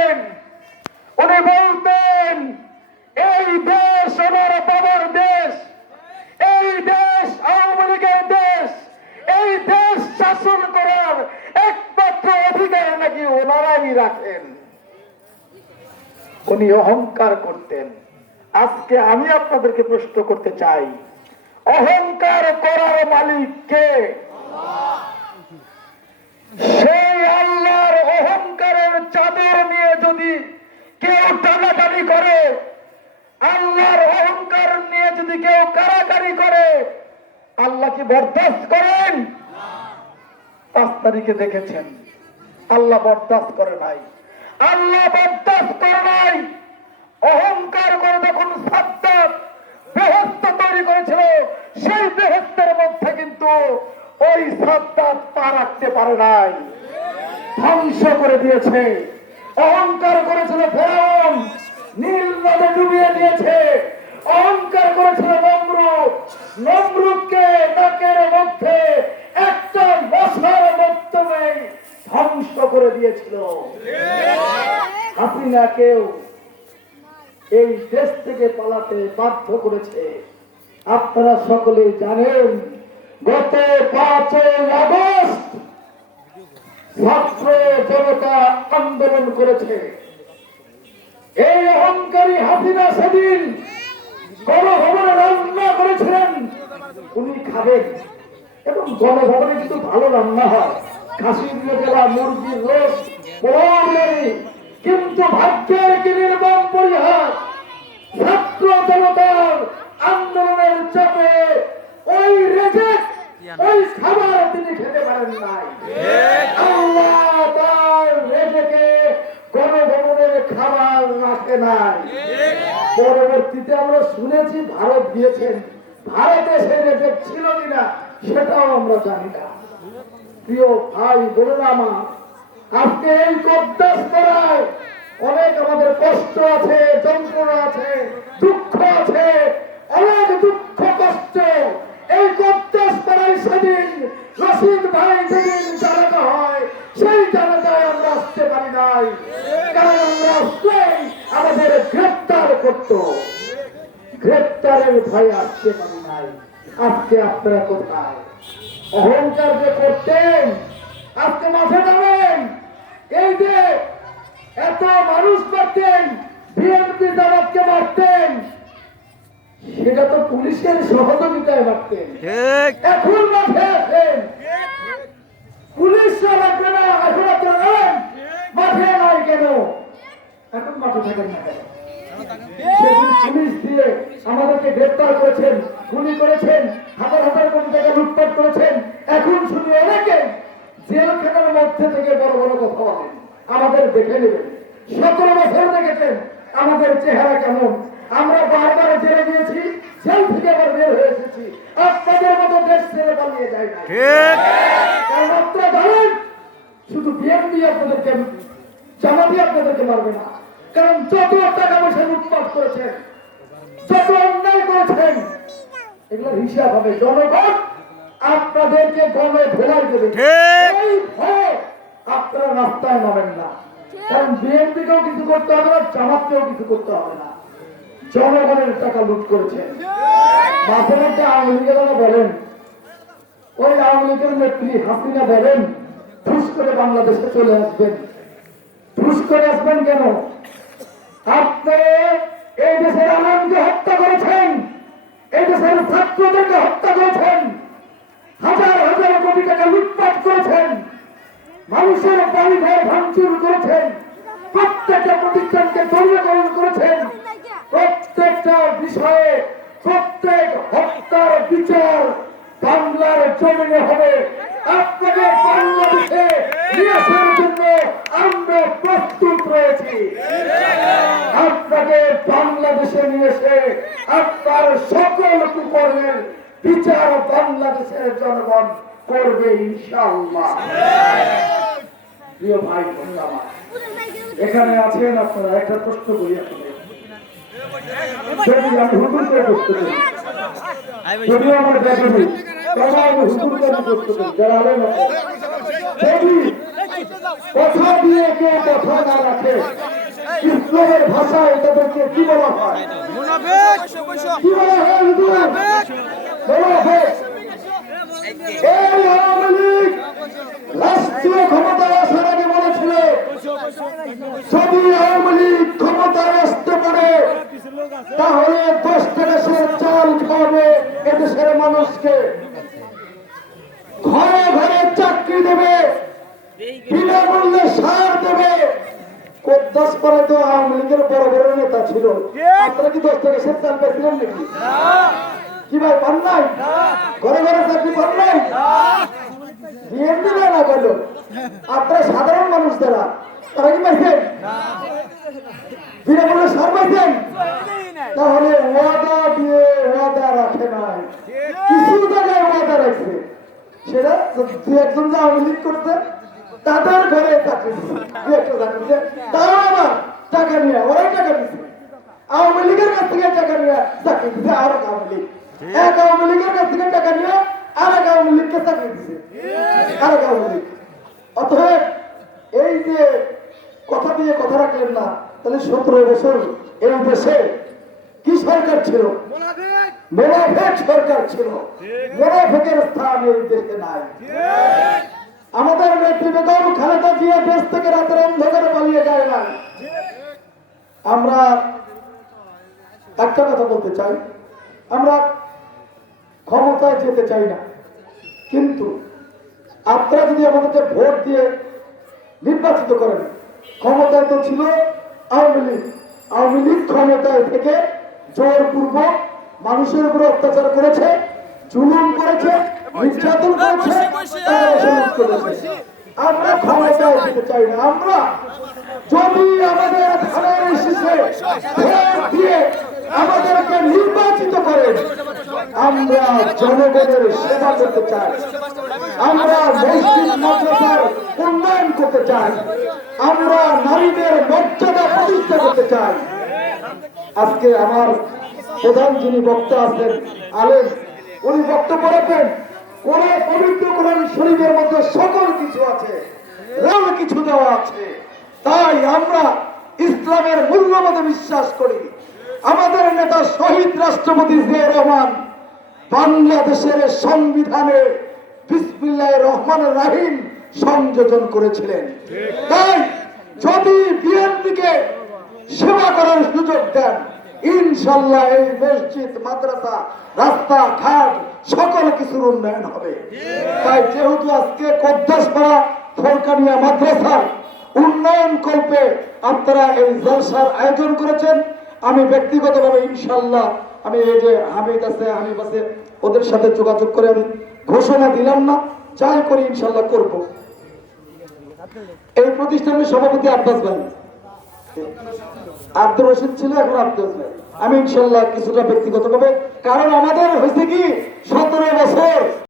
করতেন উনি বলতেন, এই দেশ আমার বাবার দেশ, এই দেশ আওয়ামী লীগের দেশ, এই দেশ শাসন করার একমাত্র অধিকার নাকি ওনারাই রাখেন। উনি অহংকার করতেন। আজকে আমি আপনাদেরকে প্রশ্ন করতে চাই, অহংকার করার মালিক কে? সেই আল্লাহর অহংকারের চাদর নিয়ে যদি কেউ টানাটানি করে আল্লাহর অহংকার নিয়ে যদি কেউ কারাকারি করে আল্লাহ কি বরদাস্ত করেন? পাঁচ তারিখে দেখেছেন। আল্লাহ বরদাস্ত করে নাই। আল্লাহ বরদাস্ত করে নাই। অহংকার করে যখন সাদ্দাত বেহস্ত তৈরি করেছিল, সেই বেহস্তের মধ্যে কিন্তু ওই সাদ্দাত পা রাখতে পারে নাই। ধ্বংস করে দিয়েছে। অহংকার করেছিল ফেরাউন। নীল নদে ডুবিয়ে দিয়েছে অহংকার করেছিল নমরুদ নমরুদকে নাকের মধ্যে একটা মশার মাধ্যমে ধ্বংস করে দিয়েছিল। হাসিনাকেও এই দেশ থেকে পালাতে বাধ্য করেছে। আপনারা সকলেই জানেন, গত পাঁচই আগস্ট ছাত্র জনতা আন্দোলন করেছে। এই অহংকারী হাসিনা সেদিন গণভবনে রান্না করেছিলেন। উনি খাবেন এবং গণভবনে কিন্তু ভালো রান্না হয় খাসির গেলা মুরগির। কিন্তু ভাগ্যের কি নির্মম পরিহার? ছাত্র জনতার আন্দোলনের চাপে ওই রেজেক্ট ওই খাবার তিনি খেতে পারেন নাই। আল্লাহ তার রেজেকে খাবার রাখে নাই। পরবর্তীতে আমরা শুনেছি ভারত দিয়েছেন। ভারতে সে রেজেক ছিল কিনা, সেটাও আমরা জানি না। প্রিয় ভাই বোনেরা আমার, আজকে এই কদ্দাস করায় অনেক আমাদের কষ্ট আছে, যন্ত্রণা আছে, দুঃখ আছে, অনেক দুঃখ, কষ্ট। এই কদ্দাস করাই সেদিন রশিদ ভাই যেদিন জানাজা হয়, সেই জানাজায় আমরা আসতে পারি নাই, কারণ আমরা আসলেই আমাদের গ্রেপ্তার করতো। গ্রেপ্তারের ভয় আসতে পারি নাই। আজকে আপনারা কোথায়? অহংকার যে করতেন আজকে মাঠে যাবেন এই যে এত মানুষ মারতেন বিএনপি জামাতকে মারতেন সেটা তো পুলিশের সহযোগিতায় মারতেন। এখন মাঠে আছেন। পুলিশ লাগবে না এখন আপনারা। মাঠে নাই কেন? এখন মাঠে থাকেন না কেন? পুলিশ দিয়ে আমাদেরকে গ্রেপ্তার করেছেন গুলি করেছেন। লুটপাট করেছেন এখন শুধু অনেকে জেলখানার মধ্যে থেকে বড় বড় কথা বলেন। আমাদের দেখে নেবেন। সতেরো বছর দেখেছেন আমাদের চেহারা কেমন। আমরা বারবার জেলে গিয়েছি জেল থেকে আবার বের হয়ে এসেছি। আপনাদের মতো দেশ ছেড়ে পালিয়ে যায় না। কারণ আপনারা জানেন শুধু বিএনপি আপনাদেরকে জামাতি আপনাদেরকে মারবে না। কারণ যত টাকা পয়সা লুটপাট করেছেন যত অন্যায় করেছেন এগুলোর হিসাব হবে জনগণ। আপনাদেরকে গণে ভেলাই দেবে। এই ভয়ে আপনারা রাস্তায় নামেন না। কারণ বিএনপিকেও কিছু করতে হবে না জামাতকেও কিছু করতে হবে না। জনগণের টাকা লুট করেছেন মাঝে মধ্যে আওয়ামী লীগের বলেন ওই আওয়ামী লীগের নেত্রী হাসিনা বলেন ঠুস করে বাংলাদেশে চলে আসবেন। ঠুস করে আসবেন কেন? আপনি এই দেশের আনন্দকে হত্যা করেছেন। এই দেশের ছাত্রদেরকে হত্যা করেছেন। হাজার হাজার কোটি টাকা লুটপাট করেছেন। মানুষের বাড়ি ঘর ভাঙচুর করেছেন। প্রত্যেকটা প্রতিষ্ঠানকে দলীয়করণ করেছেন। প্রত্যেকটা বিষয়ে প্রত্যেক হত্যার বিচার বাংলার জমিনে হবে। আপনাকে বাংলাদেশে নিয়ে আসার জন্য আমরা প্রস্তুত রয়েছি। আপনাকে বাংলাদেশে নিয়ে এসে আপনার সকল কুকর্মের বিচার বাংলাদেশের জনগণ করবে ইনশাআল্লাহ। প্রিয় ভাই আমার, এখানে আছেন আপনারা একটা প্রশ্ন করি আপনাদের। কথা দিয়ে কেউ কথা না রাখে ইসলামের ভাষায় তাদেরকে কি বলা হয়? কি বলা হয় হুজুর? বলা হয় এই আওয়ামী লীগ রাষ্ট্রীয় মানুষকে ঘরে ঘরে চাকরি দেবে বিনামূল্যে সার দেবে কোদ্দাস পাড়ায় তো আওয়ামী লীগের বড় বড় নেতা ছিল। আপনারা কি দশ টাকা সে চাল পেয়েছিলেন নাকি? কি ভাই পান নাই? ঘরে ঘরে চাকরি পান নাই? বিএনপি না না করল আপনারা সাধারণ মানুষ যারা তারা কি পাইছেন? বিনামূল্যে সার পাইছেন? তাহলে ওয়াদা দিয়ে ওয়াদা রাখে নাই। কিছু জায়গায় ওয়াদা রাখছে। সেটা দু একজন যে আওয়ামী লীগ করতে তাদের ঘরে চাকরি দিচ্ছে তাও আবার টাকা নিয়ে ওরাই টাকা দিচ্ছে আওয়ামী লীগের কাছ থেকে টাকা নিয়ে চাকরি দিচ্ছে আর আওয়ামী লীগ। এক আওয়ামী লীগের কাছ থেকে টাকা নিয়ে আর এক আওয়ামী লীগকে চাকরি দিচ্ছে আর এক আওয়ামী লীগ। অতএব এই যে কথা দিয়ে কথা রাখলেন না, তাহলে সতেরো বছর এই দেশে কি সরকার ছিল? মোনাফেক সরকার ছিল। মোনাফেকের স্থান এই দেশে নাই। আমাদের নেত্রী খালেদা জিয়া দেশ থেকে রাতের অন্ধকারে পালিয়ে যায় না আমরা একটা কথা বলতে চাই। আমরা ক্ষমতায় যেতে চাই না। কিন্তু আপনারা যদি আমাদেরকে ভোট দিয়ে নির্বাচিত করেন, ক্ষমতায় তো ছিল আওয়ামী লীগ। আওয়ামী লীগ ক্ষমতায় থেকে জোরপূর্বক মানুষের উপরে অত্যাচার করেছে, জুলুম করেছে, নির্যাতন করেছে আমরা ক্ষমতায় যেতে চাই না। আমরা যদি আমাদের ধানের শীষে ভোট দিয়ে আমাদেরকে নির্বাচিত করেন আমরা জনগণের সেবা করতে চাই। আমরা মসজিদ মাদ্রাসার উন্নয়ন করতে চাই। আমরা নারীদের মর্যাদা প্রতিষ্ঠা করতে চাই। আজকে আমার প্রধান যিনি বক্তা আছেন, আলেম, উনি বক্তব্য রাখেন, কোন পবিত্র কোরআন শরীফের মধ্যে সকল কিছু আছে রাম কিছু দেওয়া আছে। তাই আমরা ইসলামের মূল্যবোধে বিশ্বাস করি। আমাদের নেতা শহীদ রাষ্ট্রপতি জিয়া রহমান বাংলাদেশের সংবিধানে বিসমিল্লাহ রহমান রাহিম সংযোজন করেছিলেন। তাই যদি বিএনপিকে সেবা করার সুযোগ দেন, ইনশাল্লাহ এই মসজিদ, মাদ্রাসা রাস্তা ঘাট সকল কিছুর উন্নয়ন হবে। তাই যেহেতু আজকে কদ্দাসপাড়া ফরকানিয়া মাদ্রাসার উন্নয়ন কল্পে আপনারা এই জলসার আয়োজন করেছেন, আমি ব্যক্তিগতভাবে ইনশাল্লাহ আমি এই যে হামিদ আছে হামিদ আছে ওদের সাথে যোগাযোগ করে আমি ঘোষণা দিলাম না, যাই করি ইনশাল্লাহ করব। এই প্রতিষ্ঠানের সভাপতি আব্বাস ভাই। আব্দুর রশিদ ছিল, এখন আব্দুল ভাই। আমি ইনশাল্লাহ কিছুটা ব্যক্তিগতভাবে, কারণ আমাদের হয়েছে কি? সতেরো বছর।